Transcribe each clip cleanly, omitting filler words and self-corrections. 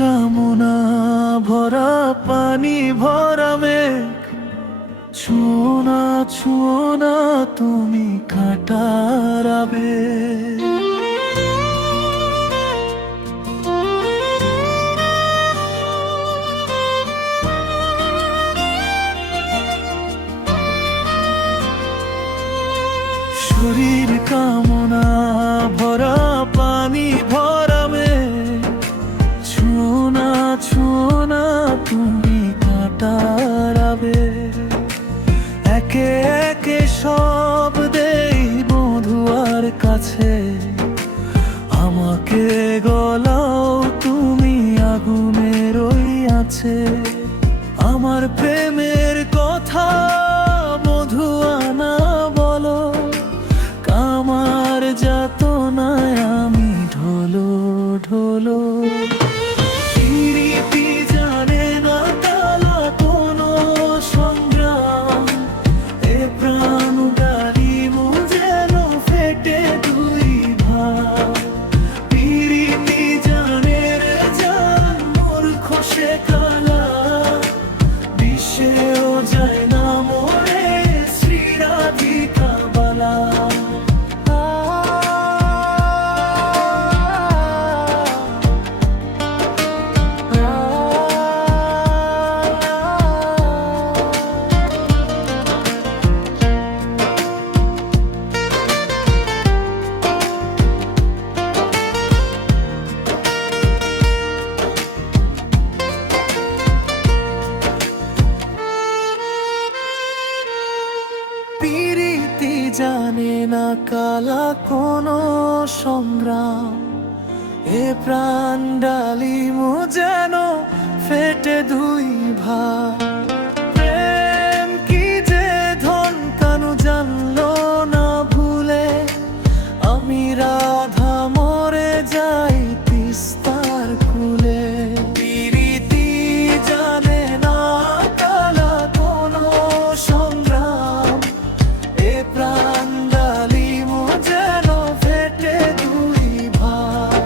কামনা ভরা পানি ভরা মেঘ, ছুঁয়ো না ছুঁয়ো না তুমি কাঁটার আবেগ। শরীর কামনা ভরা পানি ভরা মেঘ, ছুঁয়ো না ছুঁয়ো না তুমি কাঁটার আবেগ। একে একে সব দেই বধুয়ার কাছে, আমাকে গলাও তুমি আগুনের ওই আছে। আমার প্রেমের কথা বধুয়া না বলো, কামার যাতনায় আমি ঢোলো ঢোলো। প্রীতি জানে না কালা কোনো সংগ্রাম, এ প্রাণ গালিমু যেন ফেটে দুই ভাগ। প্রীতি জানে রে জান মূর্খ সে কালা, বিশ্বেও যায় না মোরে শ্রীরাধিকা বালা। প্রীতি জানে না কালা কোনো সংগ্রাম, এ প্রাণ ডালিমু যেন ফেটে দুই ভাগ। প্রেম কি যে ধন কানু জানলো না ভুলে, আমি রাধা মরে যাই তিস্তার কুলে। প্রীতি জানে না কালা কোনো সংগ্রাম, এ প্রাণ ডালিমু যেন ফেটে দুই ভাগ।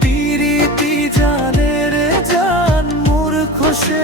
প্রীতি জানে রে জান মূর্খ সে